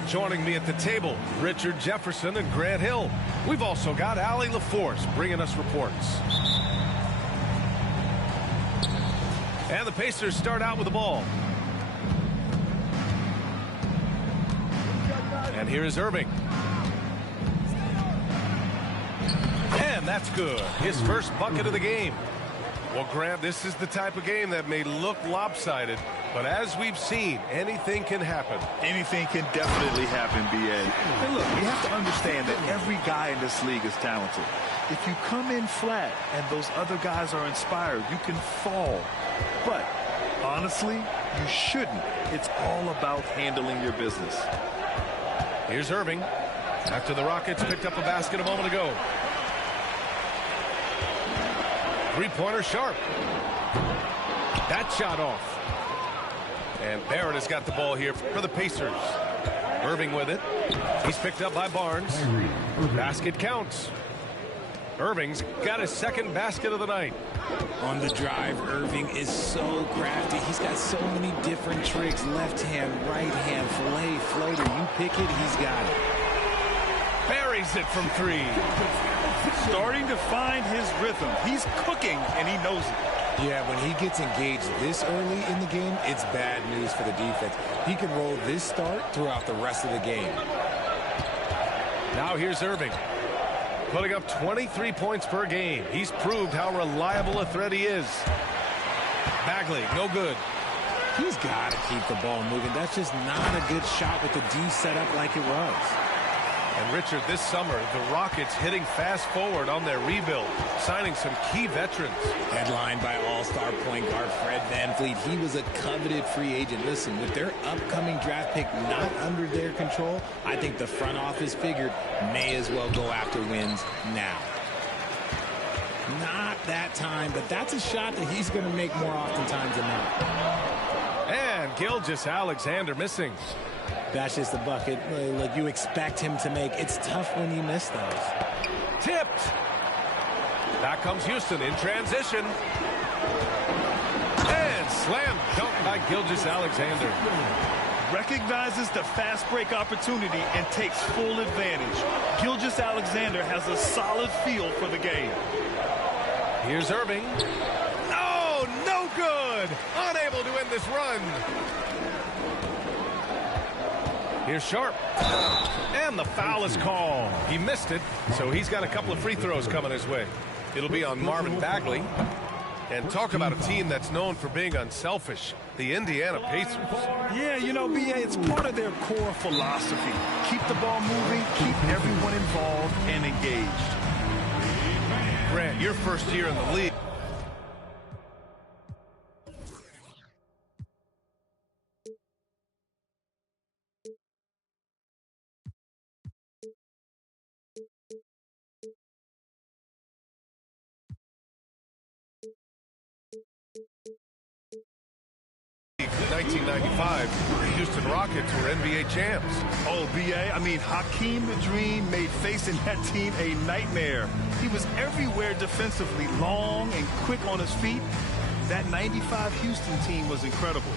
And joining me at the table, Richard Jefferson and Grant Hill. We've also got Allie LaForce bringing us reports. And the Pacers start out with the ball. And here is Irving. And that's good. His first bucket of the game. Well, Grant, this is the type of game that may look lopsided, but as we've seen, anything can happen. Anything can definitely happen, B.A. And look, we have to understand that every guy in this league is talented. If you come in flat and those other guys are inspired, you can fall. But honestly, you shouldn't. It's all about handling your business. Here's Irving after the Rockets picked up a basket a moment ago. Three-pointer Sharp. That shot off. And Barrett has got the ball here for the Pacers. Irving with it. He's picked up by Barnes. Basket counts. Irving's got his second basket of the night. On the drive, Irving is so crafty. He's got so many different tricks. Left hand, right hand, fillet, floater. You pick it, he's got it. Buries it from three. Starting to find his rhythm. He's cooking, and he knows it. Yeah, when he gets engaged this early in the game, it's bad news for the defense. He can roll this start throughout the rest of the game. Now here's Irving. Putting up 23 points per game. He's proved how reliable a threat he is. Bagley, no good. He's got to keep the ball moving. That's just not a good shot with the D set up like it was. And Richard, this summer, the Rockets hitting fast forward on their rebuild, signing some key veterans. Headlined by all-star point guard Fred VanVleet. He was a coveted free agent. Listen, with their upcoming draft pick not under their control, I think the front office figured may as well go after wins now. Not that time, but that's a shot that he's going to make more oftentimes than not. And Gilgeous-Alexander missing. That's just the bucket like you expect him to make. It's tough when you miss those. Tipped. Back comes Houston in transition. And slam dunk by Gilgeous-Alexander. Recognizes the fast break opportunity and takes full advantage. Gilgeous-Alexander has a solid feel for the game. Here's Irving. Oh, no good. Unable to end this run. Here's Sharp. And the foul is called. He missed it, so he's got a couple of free throws coming his way. It'll be on Marvin Bagley. And talk about a team that's known for being unselfish, the Indiana Pacers. Yeah, you know, B.A., it's part of their core philosophy. Keep the ball moving, keep everyone involved and engaged. Grant, your first year in the league. In 1995, the Houston Rockets were NBA champs. Oh, B.A., I mean, Hakeem the Dream made facing that team a nightmare. He was everywhere defensively, long and quick on his feet. That 95 Houston team was incredible.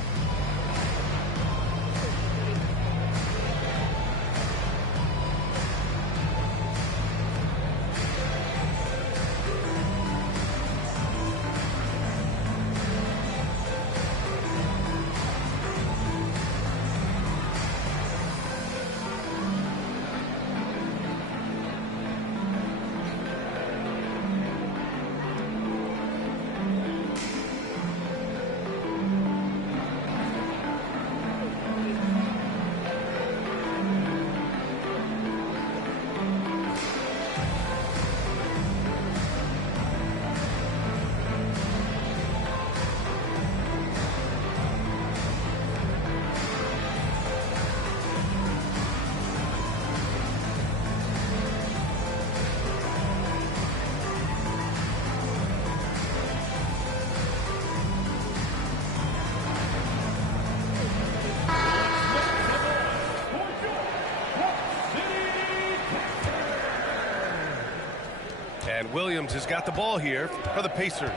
And Williams has got the ball here for the Pacers.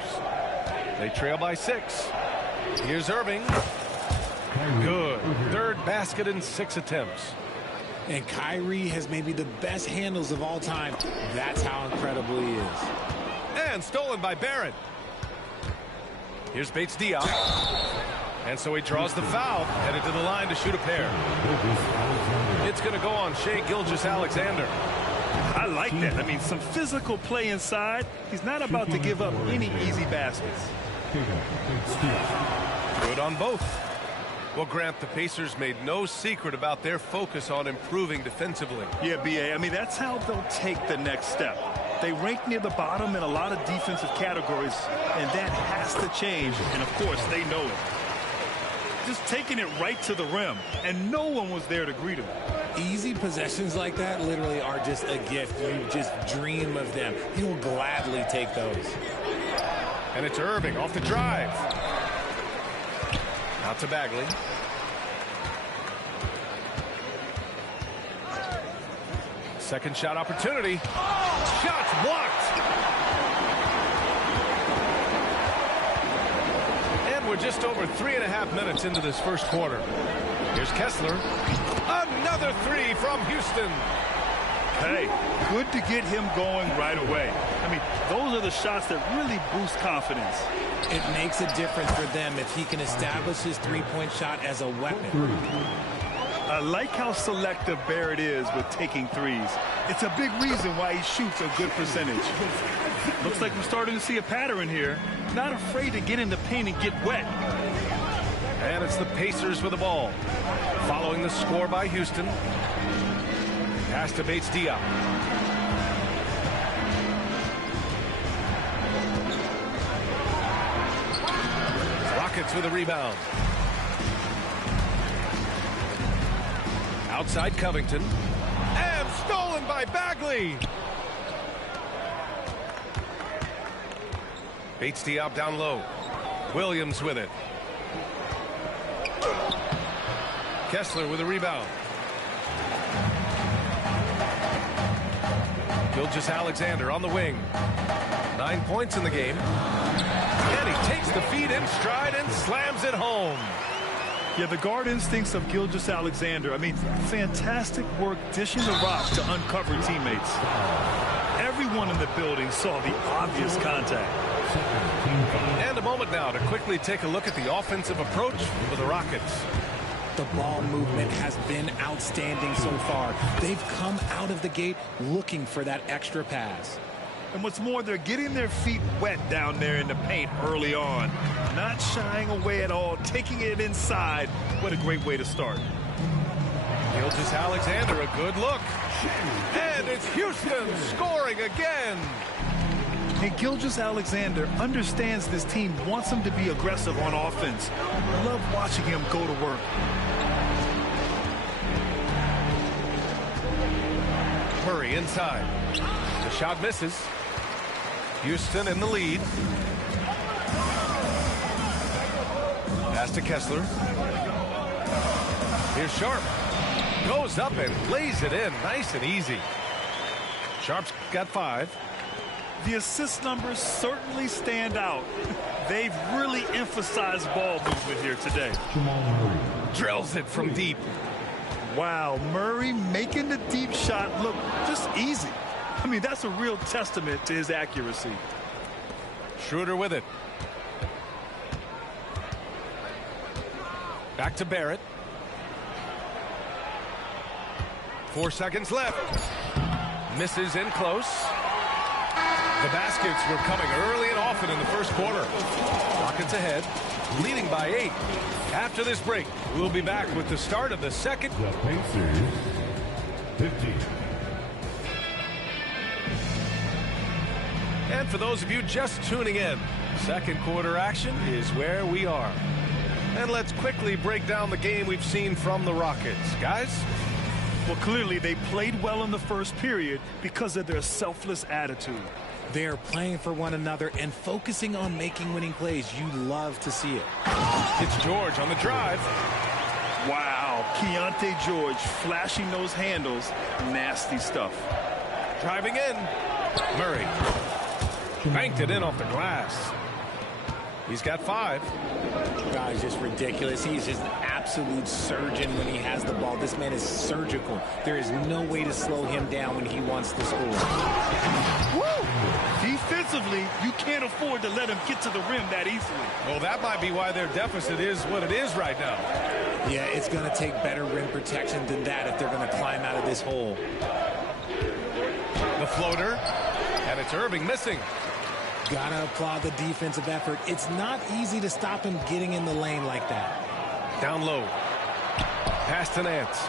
They trail by 6. Here's Irving. Good. Third basket in 6 attempts. And Kyrie has maybe the best handles of all time. That's how incredible he is. And stolen by Barrett. Here's Bates Diop. And so he draws the foul, headed to the line to shoot a pair. It's going to go on Shai Gilgeous-Alexander. I like that. I mean, some physical play inside. He's not about to give up any easy baskets. Good on both. Well, Grant, the Pacers made no secret about their focus on improving defensively. Yeah, B.A., I mean, that's how they'll take the next step. They rank near the bottom in a lot of defensive categories, and that has to change, and of course, they know it. Just taking it right to the rim, and no one was there to greet him. Easy possessions like that literally are just a gift. You just dream of them. He'll gladly take those. And it's Irving off the drive. Out to Bagley. Second shot opportunity. Shots blocked. And we're just over 3.5 minutes into this first quarter. Here's Kessler. Another three from Houston. Hey, good to get him going right away. I mean, those are the shots that really boost confidence. It makes a difference for them if he can establish his three-point shot as a weapon. I like how selective Barrett is with taking threes. It's a big reason why he shoots a good percentage. Looks like we're starting to see a pattern here. Not afraid to get in the paint and get wet. And it's the Pacers with the ball. Following the score by Houston. Pass to Bates Diop. Rockets with a rebound. Outside Covington. And stolen by Bagley. Bates Diop down low. Williams with it. Kessler with a rebound. Gilgeous-Alexander on the wing. 9 points in the game. And he takes the feed in stride and slams it home. Yeah, the guard instincts of Gilgeous-Alexander. I mean, fantastic work dishing the rock to uncover teammates. Everyone in the building saw the obvious contact. And a moment now to quickly take a look at the offensive approach for the Rockets. The ball movement has been outstanding so far. They've come out of the gate looking for that extra pass. And what's more, they're getting their feet wet down there in the paint early on. Not shying away at all, taking it inside. What a great way to start. Gilgeous-Alexander, a good look. And it's Houston scoring again. And Gilgeous-Alexander understands this team wants him to be aggressive on offense. Love watching him go to work. Murray inside. The shot misses. Houston in the lead. Pass to Kessler. Here's Sharp. Goes up and lays it in nice and easy. Sharp's got 5. The assist numbers certainly stand out. They've really emphasized ball movement here today. Drills it from deep. Wow, Murray making the deep shot look just easy. I mean, that's a real testament to his accuracy. Schroeder with it. Back to Barrett. 4 seconds left. Misses in close. The baskets were coming early and often in the first quarter. Rockets ahead, leading by 8. After this break, we'll be back with the start of the second. The Pacers, 15. And for those of you just tuning in, second quarter action is where we are. And let's quickly break down the game we've seen from the Rockets. Guys? Well, clearly they played well in the first period because of their selfless attitude. They're playing for one another and focusing on making winning plays. You love to see it. It's George on the drive. Wow, Keontae George flashing those handles. Nasty stuff. Driving in. Murray. Banked it in off the glass. He's got 5. Guy's just ridiculous. He's just absolutely absolute surgeon when he has the ball. This man is surgical. There is no way to slow him down when he wants to score. Woo! Defensively, you can't afford to let him get to the rim that easily. Well, that might be why their deficit is what it is right now. Yeah, it's going to take better rim protection than that if they're going to climb out of this hole. The floater, and it's Irving missing. Gotta applaud the defensive effort. It's not easy to stop him getting in the lane like that. Down low. Pass to Nance.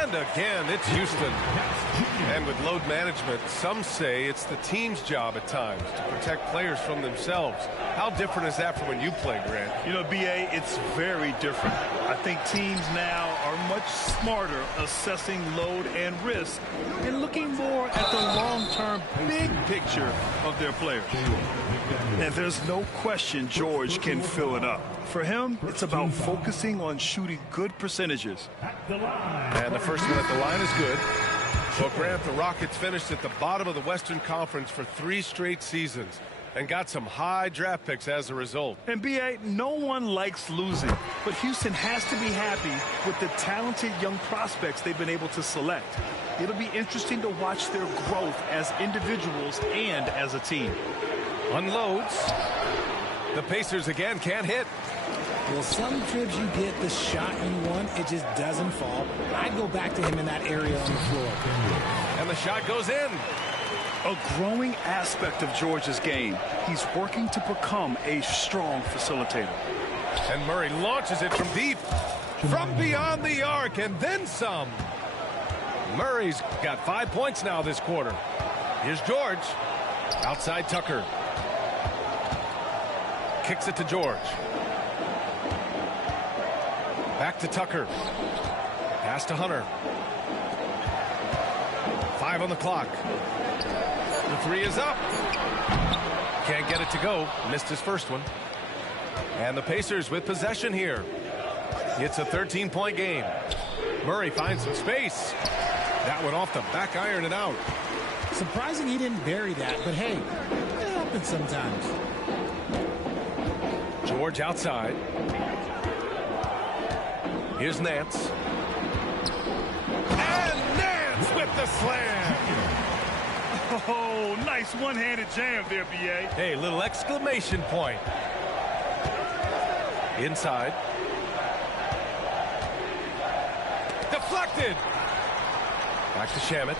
And again, it's Houston. And with load management, some say it's the team's job at times to protect players from themselves. How different is that from when you played, Grant? You know, B.A., it's very different. I think teams now are much smarter assessing load and risk and looking more at the long-term big picture of their players. And there's no question George can fill it up. For him, it's about focusing on shooting good percentages. And the first one at the line is good. Well, Grant, the Rockets finished at the bottom of the Western Conference for 3 straight seasons and got some high draft picks as a result. And B.A., no one likes losing, but Houston has to be happy with the talented young prospects they've been able to select. It'll be interesting to watch their growth as individuals and as a team. Unloads. The Pacers again can't hit. Well, some trips you get the shot you want, it just doesn't fall. I'd go back to him in that area on the floor. And the shot goes in. A growing aspect of George's game. He's working to become a strong facilitator. And Murray launches it from deep. From beyond the arc and then some. Murray's got 5 points now this quarter. Here's George. Outside Tucker. Kicks it to George. Back to Tucker. Pass to Hunter. 5 on the clock. The 3 is up. Can't get it to go. Missed his first one. And the Pacers with possession here. It's a 13-point game. Murray finds some space. That one off the back iron and out. Surprising he didn't bury that, but hey, it happens sometimes. George outside. Here's Nance. And Nance with the slam. Oh, nice one-handed jam there, B.A. Hey, little exclamation point. Inside. Deflected. Back to Shamet.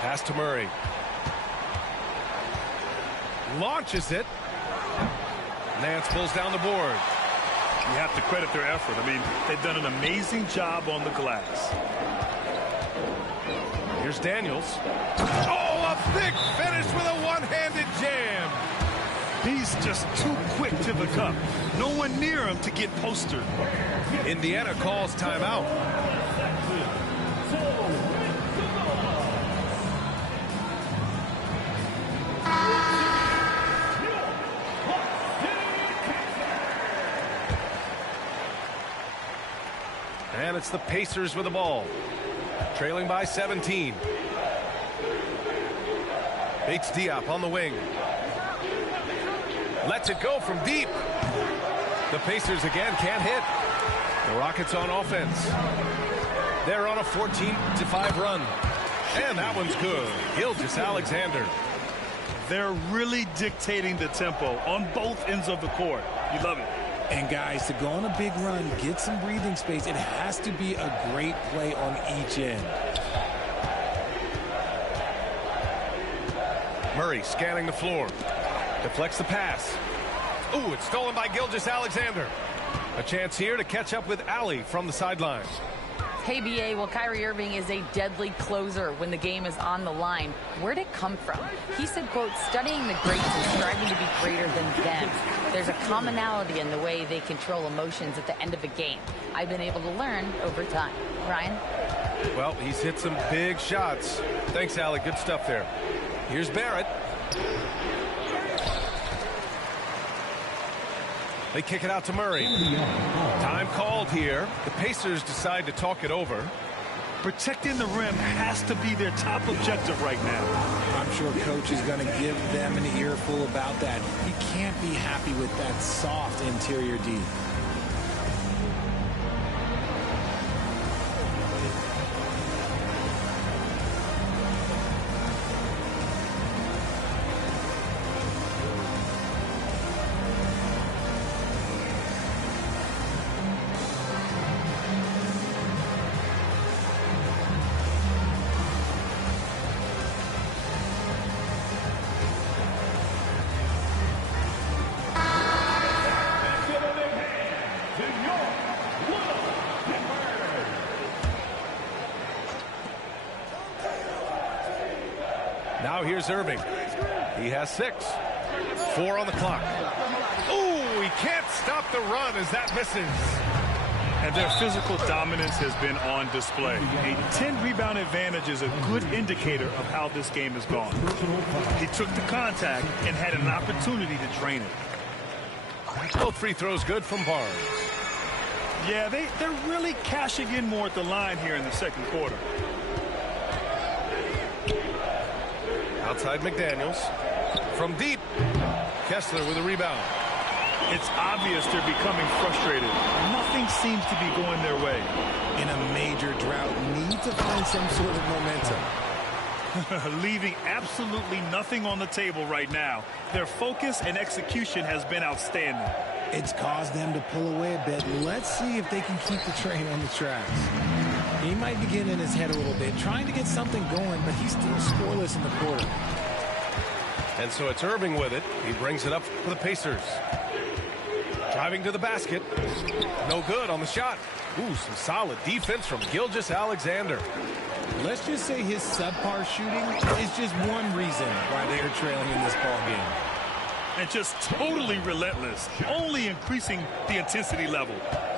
Pass to Murray. Launches it. Nance pulls down the board. You have to credit their effort. I mean, they've done an amazing job on the glass. Here's Daniels. Oh, a big finish with a one-handed jam. He's just too quick to the cup. No one near him to get postered. Indiana calls timeout. And it's the Pacers with the ball. Trailing by 17. Bates Diop on the wing. Lets it go from deep. The Pacers again can't hit. The Rockets on offense. They're on a 14-5 run. And that one's good. Gilgeous-Alexander. They're really dictating the tempo on both ends of the court. You love it. And guys, to go on a big run, get some breathing space, it has to be a great play on each end. Murray scanning the floor. Deflects the pass. Ooh, it's stolen by Gilgeous-Alexander. A chance here to catch up with Allie from the sidelines. Hey, BA, well, Kyrie Irving is a deadly closer when the game is on the line. Where'd it come from? He said, quote, studying the greats and striving to be greater than them. There's a commonality in the way they control emotions at the end of a game. I've been able to learn over time. Ryan? Well, he's hit some big shots. Thanks, Allie. Good stuff there. Here's Barrett. They kick it out to Murray. Time called here. The Pacers decide to talk it over. Protecting the rim has to be their top objective right now. I'm sure coach is going to give them an earful about that. He can't be happy with that soft interior D. Now here's Irving. He has 6. 4 on the clock. Ooh, he can't stop the run as that misses. And their physical dominance has been on display. A 10-rebound advantage is a good indicator of how this game has gone. He took the contact and had an opportunity to drain it. Both free throws good from Barnes. Yeah, they're really cashing in more at the line here in the second quarter. Outside McDaniels. From deep. Kessler with a rebound. It's obvious they're becoming frustrated. Nothing seems to be going their way. In a major drought, need to find some sort of momentum. Leaving absolutely nothing on the table right now. Their focus and execution has been outstanding. It's caused them to pull away a bit. Let's see if they can keep the train on the tracks. He might be getting in his head a little bit, trying to get something going, but he's still scoreless in the quarter. And so it's Irving with it. He brings it up for the Pacers. Driving to the basket. No good on the shot. Ooh, some solid defense from Gilgeous-Alexander. Let's just say his subpar shooting is just one reason why they are trailing in this ball game. And just totally relentless, only increasing the intensity level.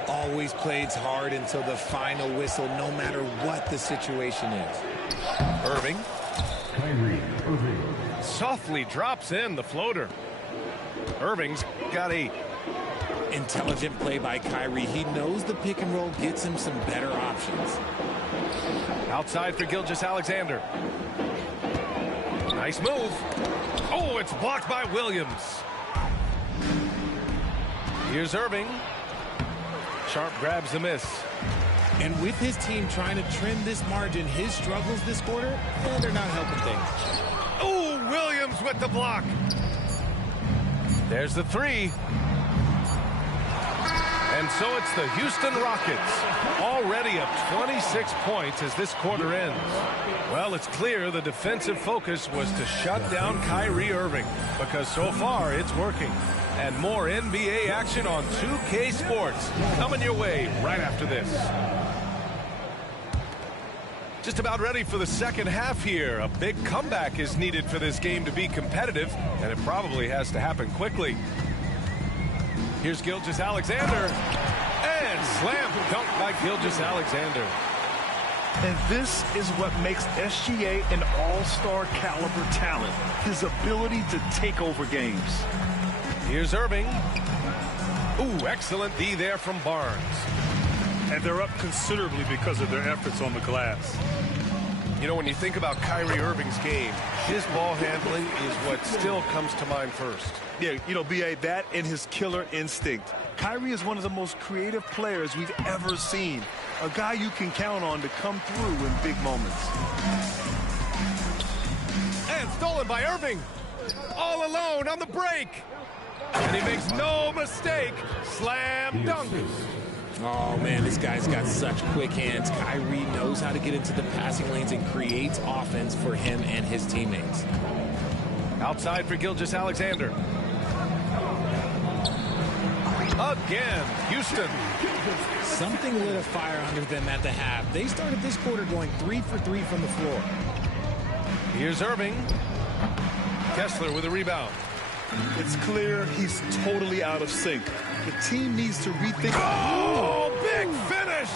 Always plays hard until the final whistle, no matter what the situation is. Irving. Kyrie Irving. Softly drops in the floater. Irving's got 8. Intelligent play by Kyrie. He knows the pick and roll gets him some better options. Outside for Gilgeous-Alexander. Nice move. Oh, it's blocked by Williams. Here's Irving. Sharp grabs the miss. And with his team trying to trim this margin, his struggles this quarter, they're not helping things. Oh, Williams with the block. There's the 3. And so it's the Houston Rockets, already up 26 points as this quarter ends. Well, it's clear the defensive focus was to shut down Kyrie Irving, because so far it's working. And more NBA action on 2K Sports coming your way right after this. Just about ready for the second half here. A big comeback is needed for this game to be competitive, and it probably has to happen quickly. Here's Gilgeous-Alexander, and slam dunk by Gilgeous-Alexander. And this is what makes SGA an all-star caliber talent, his ability to take over games. Here's Irving. Ooh, excellent D there from Barnes. And they're up considerably because of their efforts on the glass. You know, when you think about Kyrie Irving's game, his ball handling is what still comes to mind first. Yeah, you know, B.A., that and his killer instinct. Kyrie is one of the most creative players we've ever seen. A guy you can count on to come through in big moments. And stolen by Irving. All alone on the break. And he makes no mistake. Slam dunk. Oh, man, this guy's got such quick hands. Kyrie knows how to get into the passing lanes and creates offense for him and his teammates. Outside for Gilgeous-Alexander. Again, Houston. Something lit a fire under them at the half. They started this quarter going 3 for 3 from the floor. Here's Irving. Kessler with a rebound. It's clear he's totally out of sync. The team needs to rethink. Oh, big finish!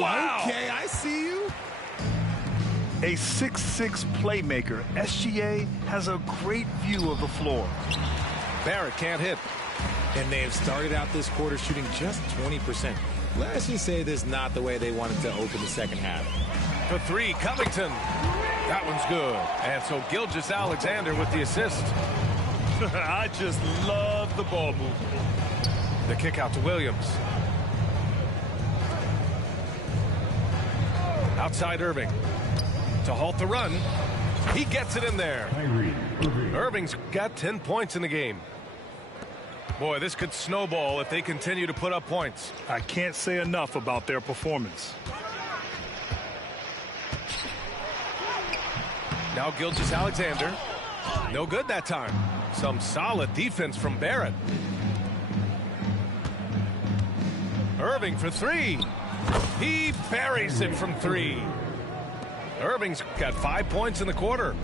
Wow. Okay, I see you. A 6'6" playmaker, SGA has a great view of the floor. Barrett can't hit. And they have started out this quarter shooting just 20%. Let's just say this is not the way they wanted to open the second half. For 3, Covington. That one's good. And so Gilgeous-Alexander with the assist. I just love the ball movement. The kick out to Williams. Outside Irving. To halt the run. He gets it in there. Kyrie Irving. Irving's got 10 points in the game. Boy, this could snowball if they continue to put up points. I can't say enough about their performance. Now Gilgeous-Alexander. No good that time. Some solid defense from Barrett. Irving for 3. He buries it from 3. Irving's got 5 points in the quarter.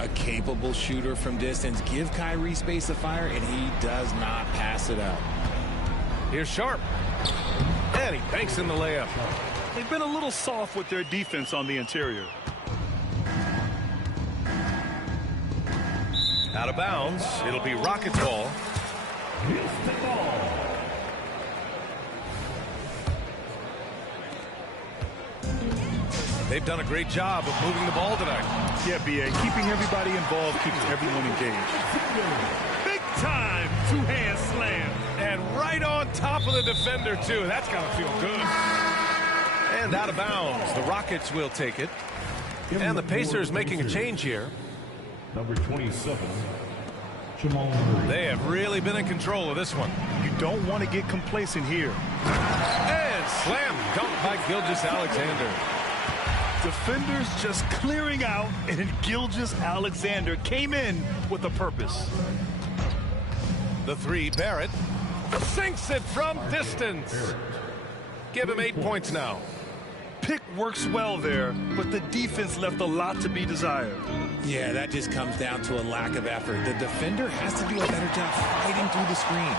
A capable shooter from distance. Give Kyrie space to fire, and he does not pass it up. Here's Sharp. And he banks in the layup. They've been a little soft with their defense on the interior. Out of bounds. It'll be Rockets ball. They've done a great job of moving the ball tonight. Yeah, B.A. Keeping everybody involved keeps everyone engaged. Big time two-hand slam. And right on top of the defender, too. That's got to feel good. And out of bounds. The Rockets will take it. And the Pacers making a change here. Number 27, Jamal Murray. They have really been in control of this one. You don't want to get complacent here. And slam dunk by Gilgeous-Alexander. Defenders just clearing out, and Gilgeous-Alexander came in with a purpose. The three, Barrett sinks it from distance. Give him 8 points now. Pick works well there, but the defense left a lot to be desired. Yeah, that just comes down to a lack of effort. The defender has to do a better job fighting through the screen.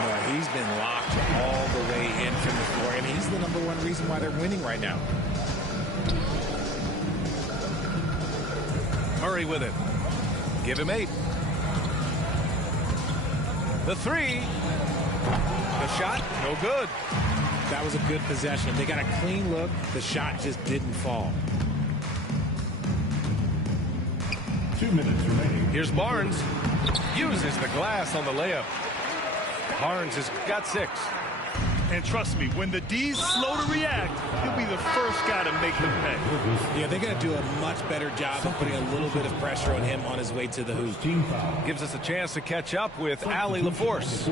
No, he's been locked all the way in from the floor, and he's the #1 reason why they're winning right now. Murray with it. Give him 8. The three. The shot, no good. That was a good possession. They got a clean look. The shot just didn't fall. 2 minutes remaining. Here's Barnes. Uses the glass on the layup. Barnes has got 6. And trust me, when the D's slow to react, he'll be the first guy to make them pay. Yeah, they're going to do a much better job of putting a little bit of pressure on him on his way to the hoop. Team foul. Gives us a chance to catch up with Allie LaForce.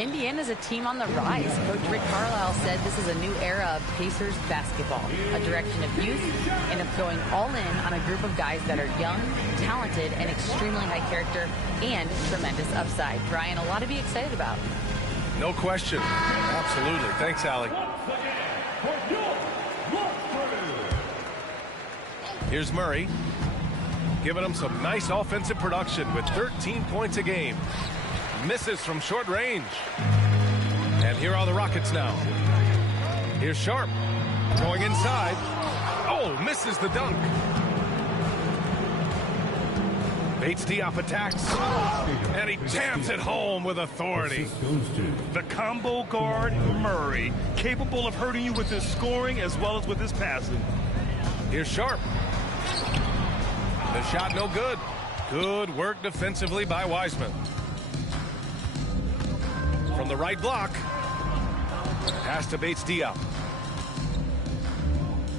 Indiana's a team on the rise. Coach Rick Carlisle said this is a new era of Pacers basketball, a direction of youth and of going all in on a group of guys that are young, talented, and extremely high character and tremendous upside. Brian, a lot to be excited about. No question. Absolutely. Thanks, Allie. Here's Murray. Giving him some nice offensive production with 13 points a game. Misses from short range. And here are the Rockets now. Here's Sharp. Going inside. Oh, misses the dunk. Bates Diop attacks. And he jams it home with authority. The combo guard, Murray, capable of hurting you with his scoring as well as with his passing. Here's Sharp. The shot no good. Good work defensively by Wiseman. From the right block. Pass to Bates Diop.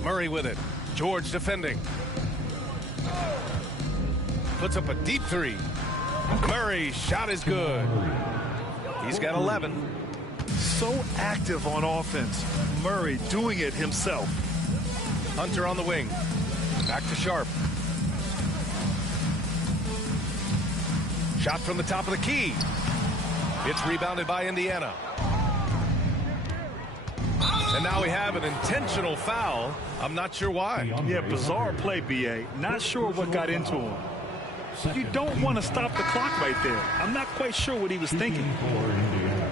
Murray with it. George defending. Puts up a deep three. Murray's shot is good. He's got 11. So active on offense. Murray doing it himself. Hunter on the wing. Back to Sharp. Shot from the top of the key. It's rebounded by Indiana. And now we have an intentional foul. I'm not sure why. Yeah, bizarre play, B.A. Not sure what got into him. You don't want to stop the clock right there. I'm not quite sure what he was thinking.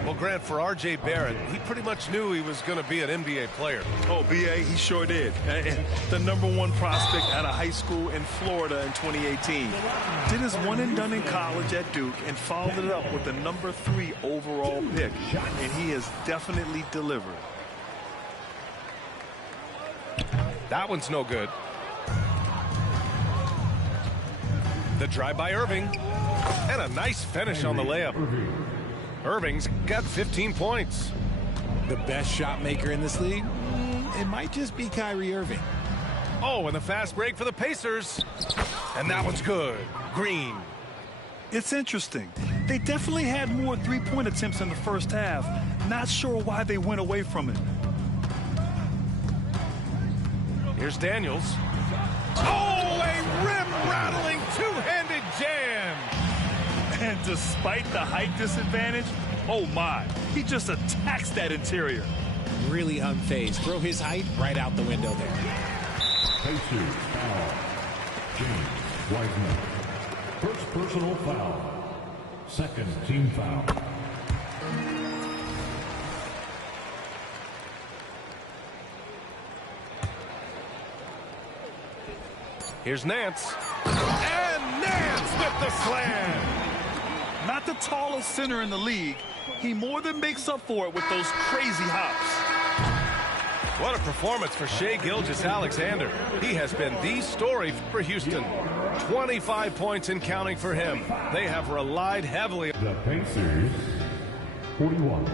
Well, Grant, for R.J. Barrett, he pretty much knew he was going to be an NBA player. Oh, B.A., he sure did. And the #1 prospect out of high school in Florida in 2018. Did his one and done in college at Duke and followed it up with the #3 overall pick. And he has definitely delivered. That one's no good. The drive by Irving. And a nice finish on the layup. Irving's got 15 points. The best shot maker in this league? It might just be Kyrie Irving. Oh, and the fast break for the Pacers. And that one's good. Green. It's interesting. They definitely had more three-point attempts in the first half. Not sure why they went away from it. Here's Daniels. Oh, a rim-rattling two-handed jam. And despite the height disadvantage, oh my, he just attacks that interior. Really unfazed. Throw his height right out the window there. Pacers foul. James. Wiseman. First personal foul. Second team foul. Here's Nance. And Nance with the slam. Not the tallest center in the league. He more than makes up for it with those crazy hops. What a performance for Shai Gilgeous-Alexander. He has been the story for Houston. 25 points and counting for him. They have relied heavily. The Pacers, 41.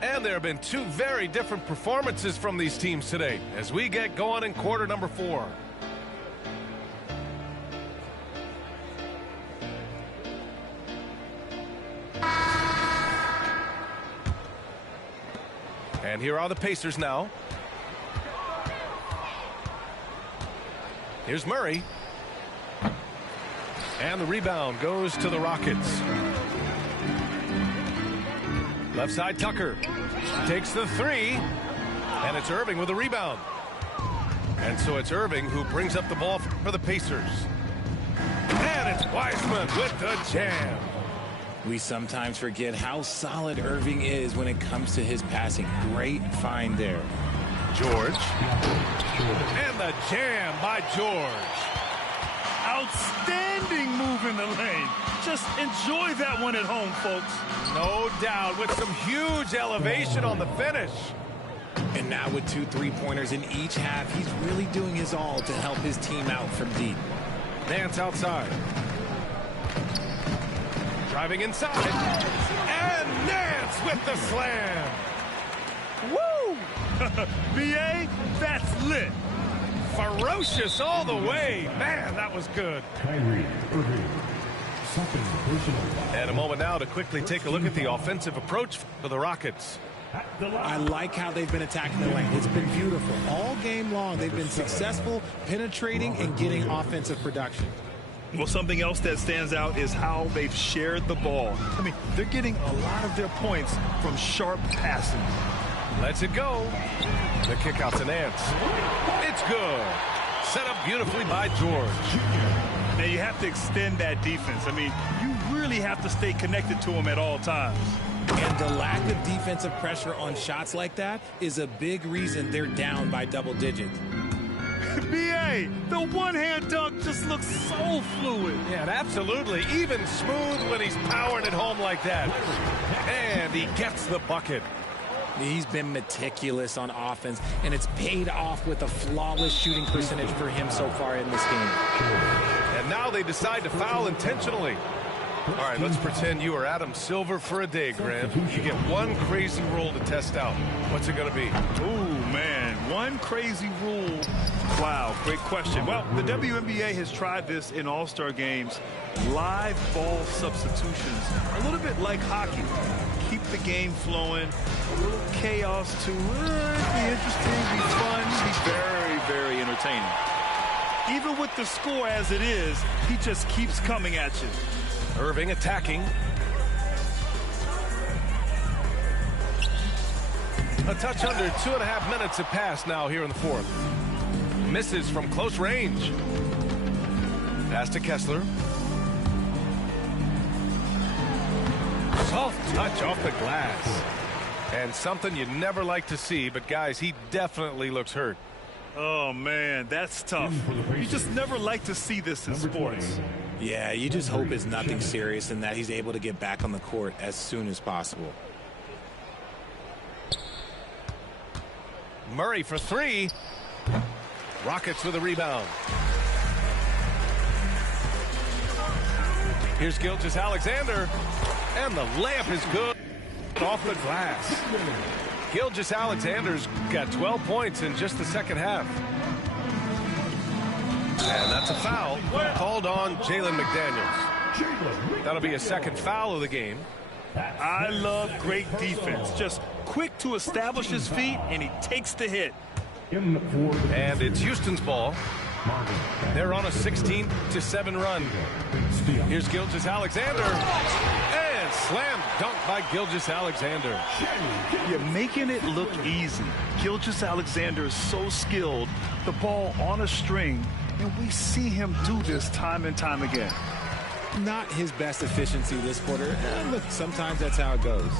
And there have been two very different performances from these teams today as we get going in quarter number 4. And here are the Pacers now. Here's Murray. And the rebound goes to the Rockets. Left side, Tucker takes the 3. And it's Irving with the rebound. And so it's Irving who brings up the ball for the Pacers. And it's Wiseman with the jam. We sometimes forget how solid Irving is when it comes to his passing. Great find there. George. And the jam by George. Outstanding move in the lane. Just enjoy that one at home, folks. No doubt, with some huge elevation on the finish. And now with 2 3-pointers in each half, he's really doing his all to help his team out from deep. Nance outside. Driving inside. And Nance with the slam. Woo! BA, that's lit. Ferocious all the way. Man, that was good. Kyrie Irving, second personal foul. And a moment now to quickly take a look at the offensive approach for the Rockets. I like how they've been attacking the lane. It's been beautiful. All game long, they've been successful penetrating and getting offensive production. Well, something else that stands out is how they've shared the ball. I mean, they're getting a lot of their points from sharp passing. Lets it go. The kick out to Nance. It's good. Set up beautifully by George. Now, you have to extend that defense. I mean, you really have to stay connected to them at all times. And the lack of defensive pressure on shots like that is a big reason they're down by double digits. BA, the one-hand dunk just looks so fluid. Yeah, absolutely. Even smooth when he's powering it home like that. And he gets the bucket. He's been meticulous on offense, and it's paid off with a flawless shooting percentage for him so far in this game. And now they decide to foul intentionally. All right, let's pretend you are Adam Silver for a day, Grant. You get one crazy rule to test out. What's it going to be? Ooh, man, one crazy rule. Wow, great question. Well, the WNBA has tried this in all-star games. Live ball substitutions, a little bit like hockey. Keep the game flowing, a little chaos too. Be interesting, be fun, be very, very entertaining. Even with the score as it is, he just keeps coming at you. Irving attacking. A touch under 2.5 minutes have passed now here in the 4th. Misses from close range. Pass to Kessler. Soft touch off the glass. And something you never like to see, but guys, he definitely looks hurt. Oh, man, that's tough. You just never like to see this in sports. Yeah, you just hope it's nothing serious and that he's able to get back on the court as soon as possible. Murray for 3. Rockets with a rebound. Here's Gilgeous-Alexander. And the layup is good off the glass. Gilgeous-Alexander's got 12 points in just the second half. And that's a foul called on Jalen McDaniels. That'll be a second foul of the game. I love great defense. Just quick to establish his feet, and he takes the hit. And it's Houston's ball. They're on a 16-7 run. Here's Gilgeous-Alexander. And slam dunk by Gilgeous-Alexander. You're making it look easy. Gilgeous-Alexander is so skilled. The ball on a string, and we see him do this time and time again. Not his best efficiency this quarter. Look, sometimes that's how it goes.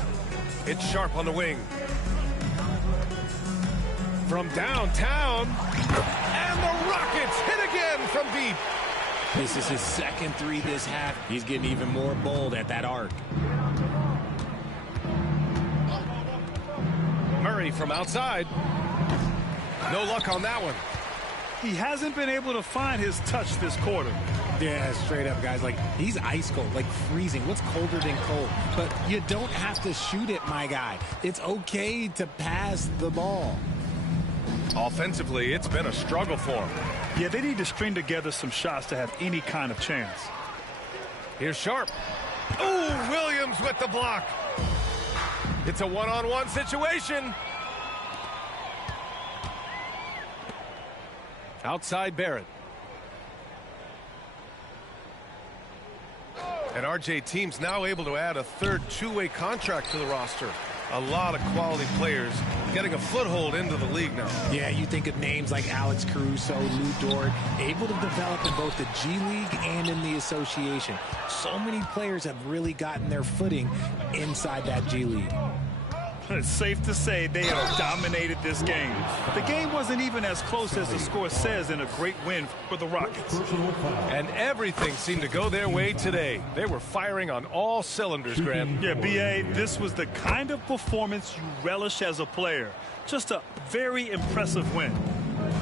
It's Sharp on the wing. From downtown, and the Rockets hit again from deep. This is his second three this half. He's getting even more bold at that arc. Murray from outside. No luck on that one. He hasn't been able to find his touch this quarter. Yeah, straight up, guys. Like, he's ice cold, like freezing. What's colder than cold? But you don't have to shoot it, my guy. It's okay to pass the ball. Offensively, it's been a struggle for him. Yeah, they need to string together some shots to have any kind of chance. Here's Sharp. Ooh, Williams with the block. It's a one-on-one situation. Outside Barrett. And RJ team's now able to add a third two-way contract to the roster. A lot of quality players getting a foothold into the league now. Yeah, you think of names like Alex Caruso, Lou Dort, able to develop in both the G League and in the association. So many players have really gotten their footing inside that G League. It's safe to say they have dominated this game. The game wasn't even as close as the score says in a great win for the Rockets. And everything seemed to go their way today. They were firing on all cylinders, Grant. Yeah, B.A., this was the kind of performance you relish as a player. Just a very impressive win.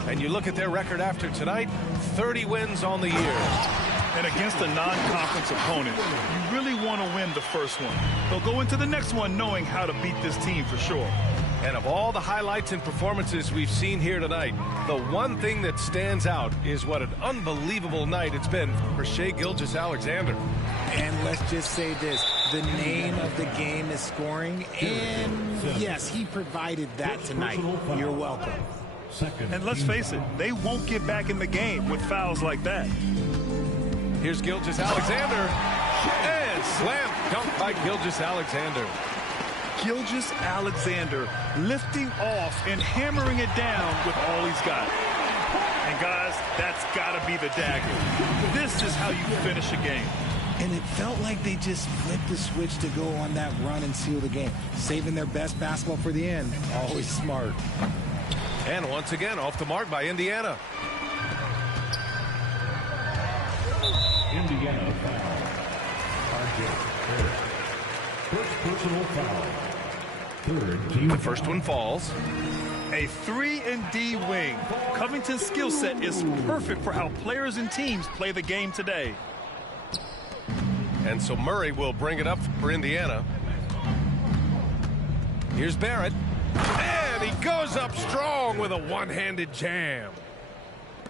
And you look at their record after tonight, 30 wins on the year. And against a non-conference opponent, you really want to win the first one. They'll go into the next one knowing how to beat this team for sure. And of all the highlights and performances we've seen here tonight, the one thing that stands out is what an unbelievable night it's been for Shai Gilgeous-Alexander. And let's just say this, the name of the game is scoring, and yes, he provided that tonight. You're welcome. And let's face it, they won't get back in the game with fouls like that. Here's Gilgeous-Alexander, and slam dunk by Gilgeous-Alexander. Gilgeous-Alexander lifting off and hammering it down with all he's got. And guys, that's got to be the dagger. This is how you finish a game. And it felt like they just flipped the switch to go on that run and seal the game. Saving their best basketball for the end. Always smart. And once again, off the mark by Indiana. Indiana foul. RJ Barrett. First personal foul. Third team. The first one falls. A 3-and-D wing. Covington's skill set is perfect for how players and teams play the game today. And so Murray will bring it up for Indiana. Here's Barrett. And he goes up strong with a one-handed jam.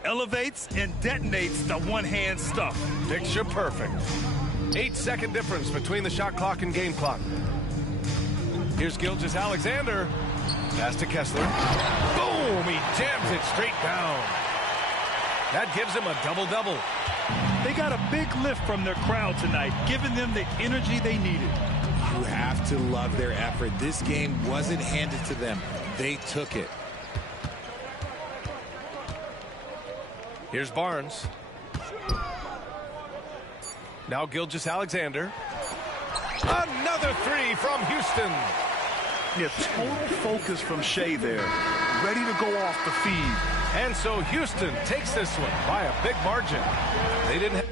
Elevates and detonates the one-hand stuff. Picture perfect. 8-second difference between the shot clock and game clock. Here's Gilgeous-Alexander. Pass to Kessler. Boom! He jams it straight down. That gives him a double-double. They got a big lift from their crowd tonight, giving them the energy they needed. You have to love their effort. This game wasn't handed to them. They took it. Here's Barnes. Now Gilgeous-Alexander. Another three from Houston. Yeah, total focus from Shai there. Ready to go off the feed. And so Houston takes this one by a big margin. They didn't have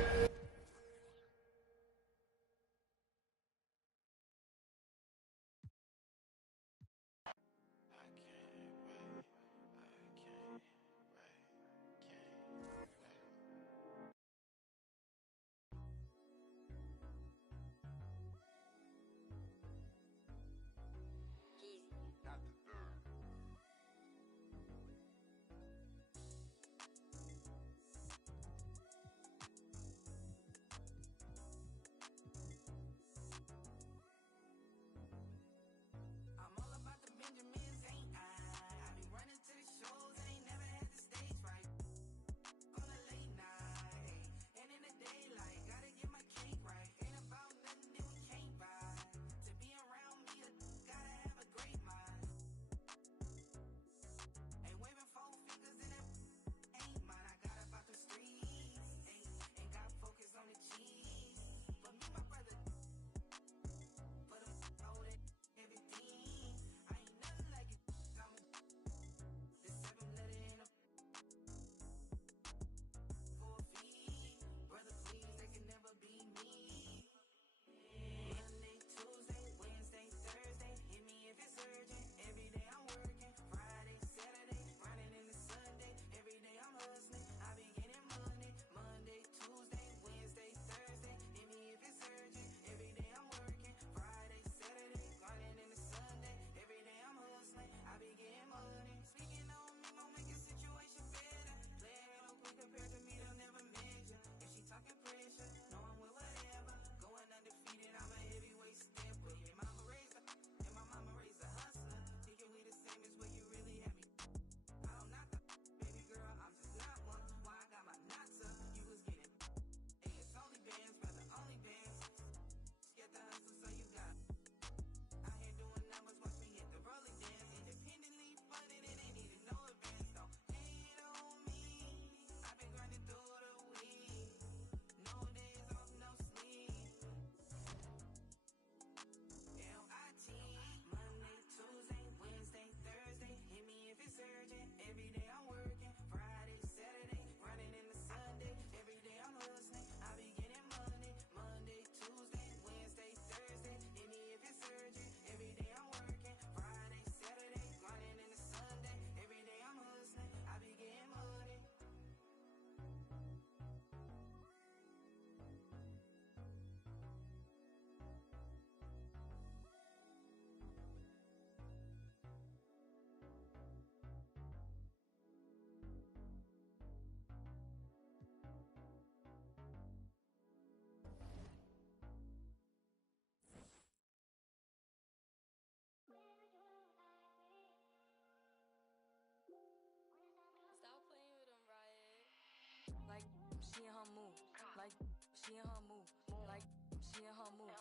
she in her move. Like she in her move.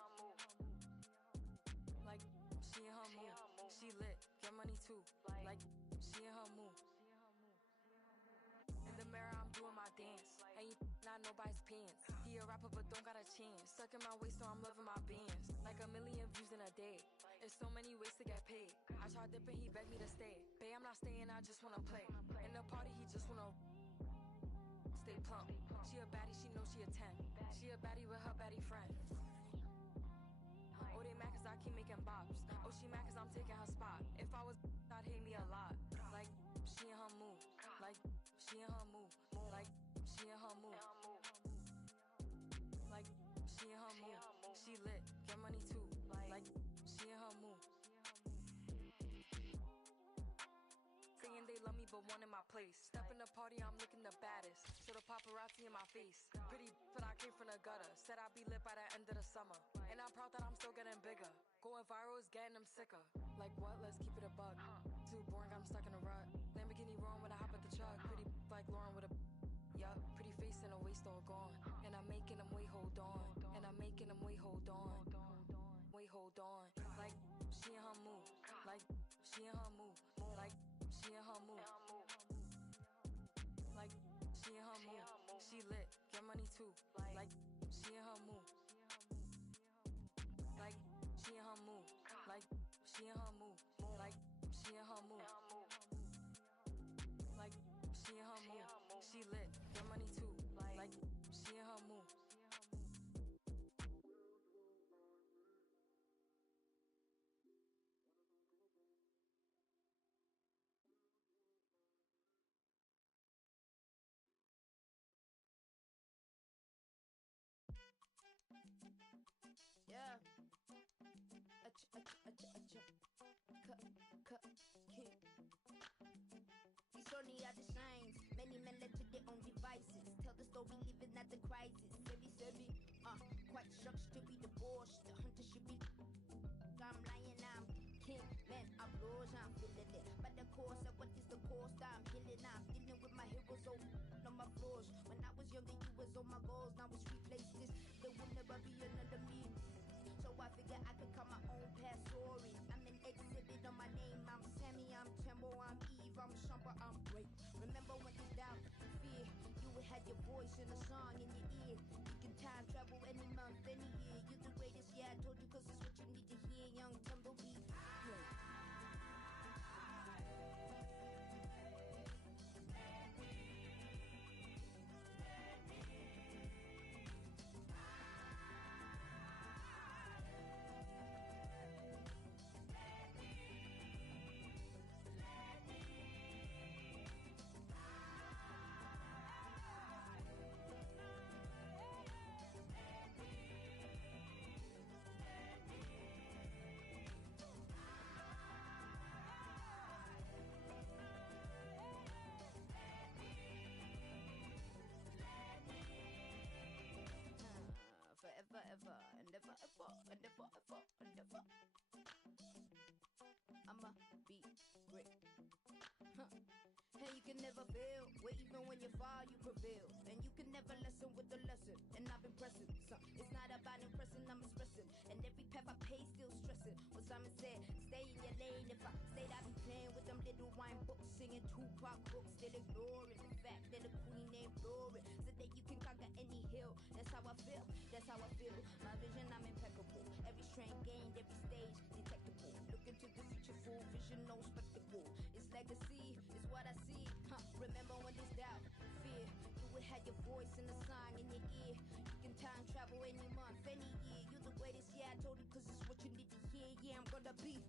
Like she in her move. She lit, get money too. Like she in her move. In the mirror, I'm doing my dance. Ain't not nobody's pants. He a rapper, but don't got a chance. Stuck in my waist, so I'm loving my bands. Like 1 million views in a day. There's so many ways to get paid. I tried dipping, he begged me to stay. Babe, I'm not staying, I just wanna play. In the party, he just wanna stay plump. She a baddie, she knows she a 10. She a baddie with her baddie friend. Oh, they mad cause I keep making bops. Oh, she mad cause I'm taking her spot. If I was I'd hate me a lot. Like she in her move. Like she in her move. Like she in her move. Like she in her move. She lit, get money too. Like she in her move. Saying they love me but one in my place. Step in the party, I'm looking the baddest. So the paparazzi in my face. Pretty but I came from the gutter. Said I'd be lit by the end of the summer. And I'm proud that I'm still getting bigger. Going viral is getting them sicker. Like what? Let's keep it a buck. Too boring, I'm stuck in a rut. Lamborghini wrong when I hop at the truck. Pretty like Lauren with a yup. Pretty face and a waist all gone. And I'm making them wait, hold on. And I'm making them wait, hold on. Wait, hold on. Like she in her move. Like she in her move. Like she in her move. Like she in her move. She lit, get money too. Like she in her move. Like she in her move. Like she in her move. Like she in her move. Like she in her move. She lit, get money too. Like she in her move. Yeah. King. These only are the signs. Many men led to their own devices. Tell the story living at the crisis. Semi, quite shocked to be divorced. The hunter should be. I'm lying, I'm king, man, I'm rose, I'm feeling it. But the course of what is the cost, I'm healing, I'm dealing with my heroes on my floors. When I was younger, you was on my goals, now it's replaced this. There will never be another me. So I figure I could cut my own past story. I'm an exhibit on my name. I'm Sammy, I'm Tembo, I'm Eve, I'm Shumper, I'm great. Remember when you doubt, fear, you had your voice in a song in your ear. You can time travel any month, any year. You're the greatest, yeah, I told you, cause it's what you need to hear. Young Tumbleweed, yeah. Forever, ever, and never, ever, and never, ever, and never. I'ma be great. And you can never fail, where even when you fall, you prevail. And you can never lessen with the lesson. And I've been pressing, so it's not about impressing, I'm expressing. And every path I pay, still stressing. What Simon said, stay in your lane. If I stayed, I'd be playing with them little wine books, singing Tupac books, still ignoring the fact that the queen ain't glory. So that you can conquer any hill. That's how I feel, that's how I feel. My vision, I'm impeccable. Every strength gained, every stage detectable. Look into the future, full vision, no spectacle. It's legacy, it's what I see. Remember when there's doubt, fear, you would have your voice in the song in your ear. You can time travel any month, any year. You're the greatest, yeah, I told you, cause it's what you need to hear. Yeah, I'm gonna be